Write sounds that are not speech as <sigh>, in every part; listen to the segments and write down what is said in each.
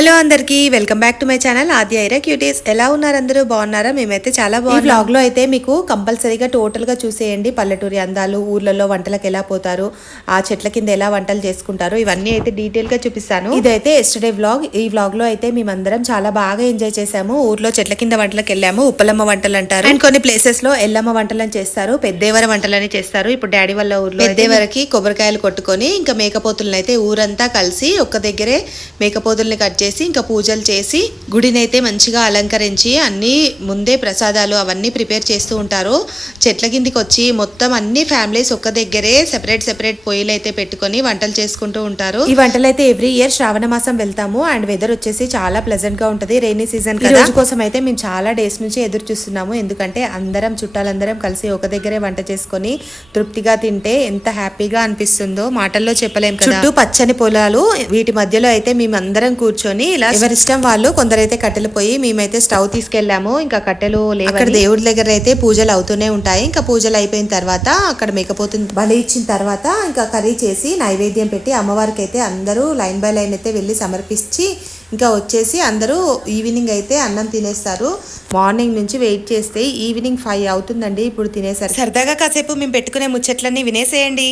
Hello అందరికీ welcome back to my channel Aadya Aira cuties. ఎలా ఉన్నారు అందరూ? బాగున్నారా? మేమైతే చాలా బాగున్నాం. ఈ వ్లాగ్లో అయితే మీకు కంపల్సరీగా టోటల్గా చూసేయండి. పల్లెటూరి అందాలు ఊర్లలో వంటలకు ఎలా పోతారు ఆ చెట్ల కింద ఎలా వంటలు చేసుకుంటారు ఇవన్నీ అయితే డీటెయిల్గా చూపిస్తాను. ఇదైతే ఎస్టర్డే వ్లాగ్ ఈ వ్లాగ్లో అయితే మేమందరం చాలా బాగా ఎంజాయ్ చేసాము ఊర్లో చెట్ల కింద వంటలకు వెళ్ళాము. ఉప్పలమ్మ వంటలు అంటారు. అండ్ కొన్ని ప్లేసెస్లో ఎల్లమ్మ వంటలని చేస్తారు. పెద్దేవర వంటలని చేస్తారు. ఇప్పుడు డాడీ వాళ్ళ ఊర్లో పెద్దేవరకి కొబ్బరికాయలు కొట్టుకొని ఇంకా మేకపోతులను అయితే ఊరంతా కలిసి ఒక్క దగ్గరే మేకపోతుల్ని కట్ చేసి ఇంకా పూజలు చేసి గుడిని అయితే మంచిగా అలంకరించి అన్ని ముందే ప్రసాదాలు అవన్నీ ప్రిపేర్ చేస్తూ ఉంటారు. చెట్ల కిందికి వచ్చి మొత్తం అన్ని ఫ్యామిలీస్ ఒక్క దగ్గరే సెపరేట్ సెపరేట్ పొయ్యిలు అయితే పెట్టుకొని వంటలు చేసుకుంటూ ఉంటారు. ఈ వంటలు అయితే ఎవ్రీ ఇయర్ శ్రావణ మాసం వెళ్తాము. అండ్ వెదర్ వచ్చేసి చాలా ప్లెజెంట్గా ఉంటది. రైనీ సీజన్ రోజు కోసం అయితే మేము చాలా డేస్ నుంచి ఎదురు చూస్తున్నాము. ఎందుకంటే అందరం చుట్టాలందరం కలిసి ఒక దగ్గరే వంట చేసుకొని తృప్తిగా తింటే ఎంత హ్యాపీగా అనిపిస్తుందో మాటల్లో చెప్పలేం కదా. చుట్టూ పచ్చని పొలాలు వీటి మధ్యలో అయితే మేమందరం కూర్చొని ఇలా ఎవరిష్టం వాళ్ళు కొందరైతే కట్టెలు పోయి మేమైతే స్టవ్ తీసుకెళ్ళాము ఇంకా కట్టెలు లేవు అక్కడ దేవుడి దగ్గర అయితే పూజలు అవుతూనే ఉంటాయి. ఇంకా పూజలు అయిపోయిన తర్వాత అక్కడ మేకపోతుంది బలి ఇచ్చిన తర్వాత ఇంకా కర్రీ చేసి నైవేద్యం పెట్టి అమ్మవారికి అయితే అందరూ లైన్ బై లైన్ అయితే వెళ్ళి సమర్పించి ఇంకా వచ్చేసి అందరూ ఈవినింగ్ అయితే అన్నం తినేస్తారు. మార్నింగ్ నుంచి వెయిట్ చేస్తే ఈవినింగ్ ఫైవ్ అవుతుందండి. ఇప్పుడు తినేసారు సరదాగా కాసేపు మేము పెట్టుకునే ముచ్చట్లన్నీ వినేసేయండి.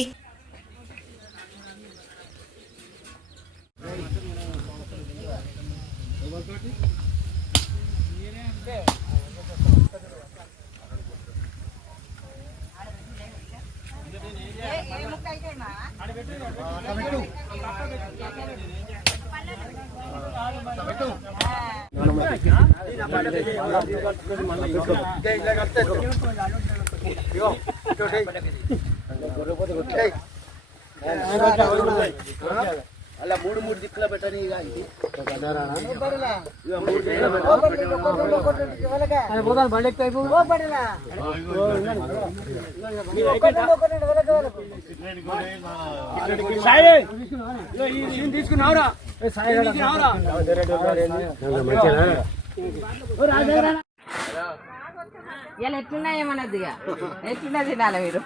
గొర్రెపోతే అలా మూడు మూడు దిక్కుల పెట్టని ఇక ఇది. ఇలా ఎట్లున్నా ఏమన్నది ఇక ఎట్లున్నా తినాలి మీరు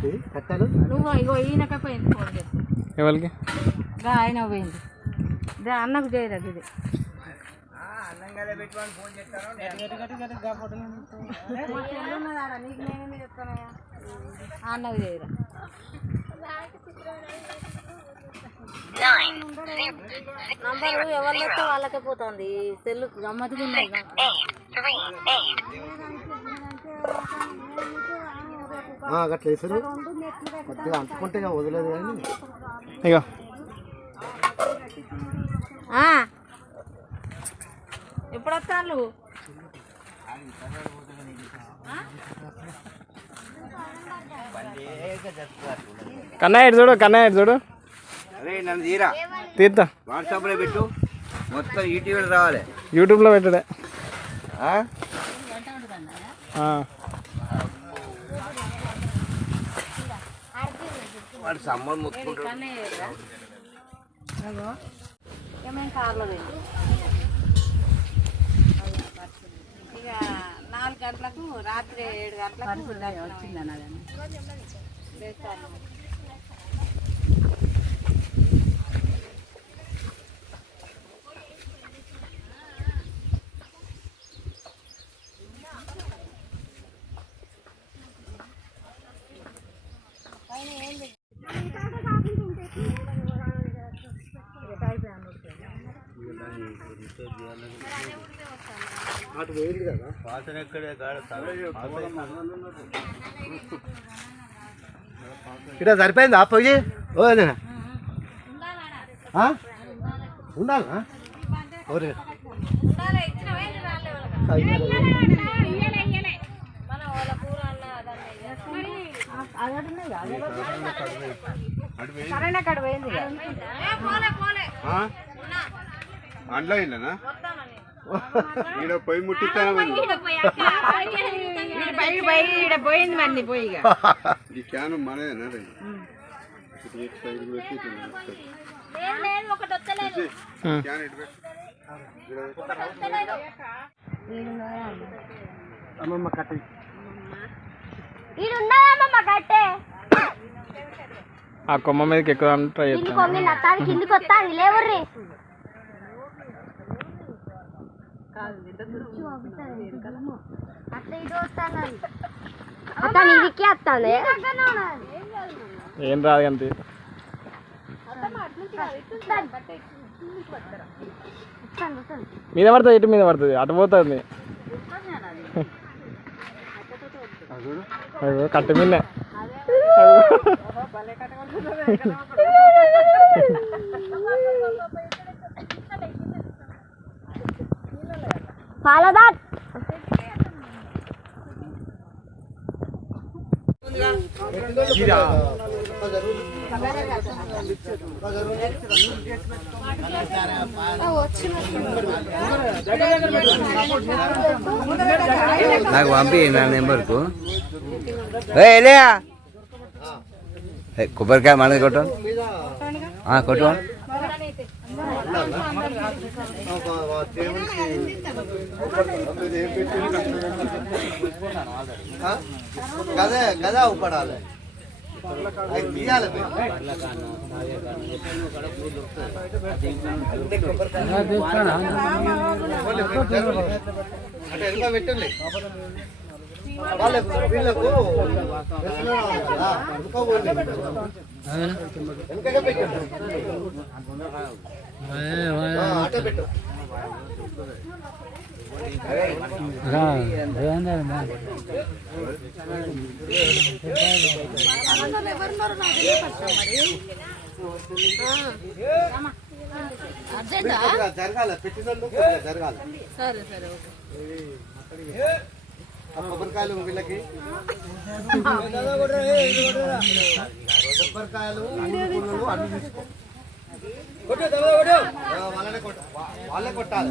హలో నువ్వు ఇగో ఈయనక పోయింది ఫోన్ చేసి ఎవరికి? గా ఆయన పోయింది దా అన్నకు చేయరా ఇది. అన్నకు చేయరా? నంబరు ఎవరితో వాళ్ళకే పోతుంది. సెల్ గమ్మత్తుగా గట్ల వేసారు కొద్దిగా అంటుకుంటే ఇక వదలేదు కానీ. ఇగో. ఆ. ఎప్పుడు వస్తాను కన్నయ్య చూడు కన్నయ్య చూడు? అరే నన్ను తీరా. తీద్దా వాట్సాప్లో పెట్టు. మొత్తం ఈటీవీలో రావాలి. యూట్యూబ్లో పెట్టడే. ఆ? ఆ. వాడు సమ్మర్ ముట్టుకుంటాడు. ఏమైనా కార్లో ఇక నాలుగు గంటలకు రాత్రి ఏడు గంటలకు వచ్చిందన్న అటు పోయింది కదా. ఇక్కడ సరిపోయిందా పోయి? ఓ నేనా ఆ? ఉండాలా ఓరే. సరైన అక్కడ పోయింది ఆన్లైన్లోనా ఈడ పొయ్యి బయట పోయింది మంది పోయి ఈ క్యాన్ మనదేనా. అమ్మమ్మ కట్టి ఆ కొమ్మ మీదకి ఎక్కుదామని ట్రై చేస్తాను ఏం రాదు అంతే. మీద పడుతుంది ఇటు మీద పడుతుంది అటు పోతుంది. కట్టు మీద నాకు పంపి నా నెంబర్కు. వెళ్ళా కొబ్బరికాయ మనది కొట్టు. కొట్టు. గదే గదే ఉపడాలి. అంటే పెట్టండి వాళ్ళకు వీళ్ళకు. వెనుకగా పెట్టండి అటే పెట్టు జరగాలి పెట్టినోళ్ళు జరగాలి సరే సరే ఆ కొబ్బరికాయలు వీళ్ళకి కొబ్బరికాయలు అన్ని తీసుకో. వాళ్ళే కొట్టాలి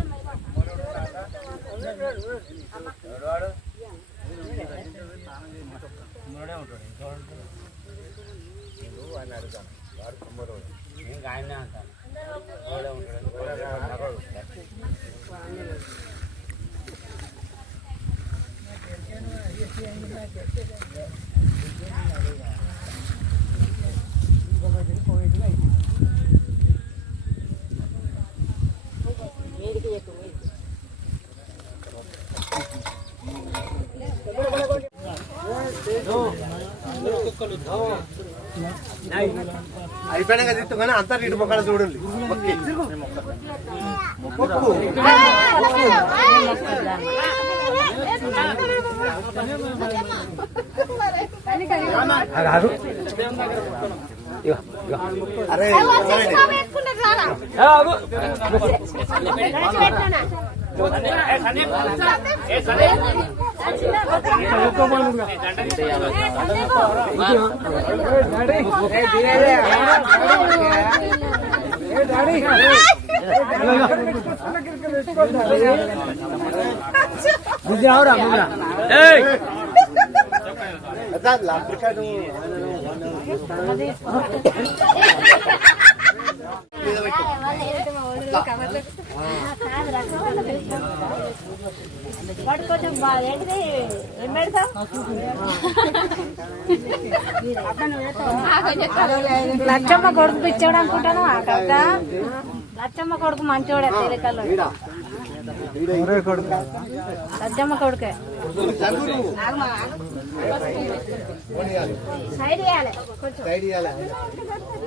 కొట్టాలి అయిపోయినాక తిట్టు కానీ అంతా ఇటు మొక్కలు చూడండి. అరే हाँ। अच्छा, लाख <laughs> వాడు కొంచెం ఏంటిది ఏం పెడతావు లచ్చమ్మ కొడుకు పిచ్చాడు అనుకుంటాను ఆ కాక లచ్చమ్మ కొడుకు మంచోడే తేలికల్లో. లచ్చమ్మ కొడుకే. సైడ్ చేయాలి కొంచెం.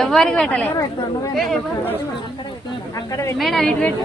ఎవరికి పెట్టలే? మేడం ఇటు పెట్టు.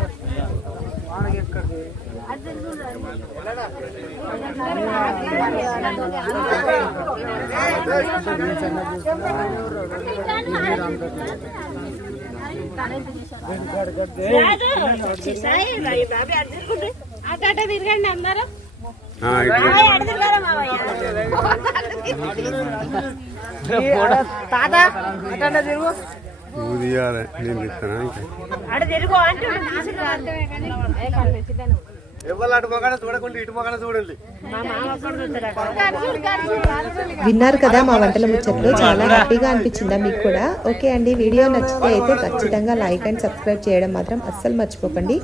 అట్ట ఇంకా ఎవరు అటు మొగానే చూడకుండా చూడండి. విన్నారు కదా మా వంటల ముచ్చట్లు? చాలా హ్యాపీగా అనిపించిందా మీకు కూడా? ఓకే అండి వీడియో నచ్చితే అయితే ఖచ్చితంగా లైక్ అండ్ సబ్స్క్రైబ్ చేయడం మాత్రం అస్సలు మర్చిపోకండి.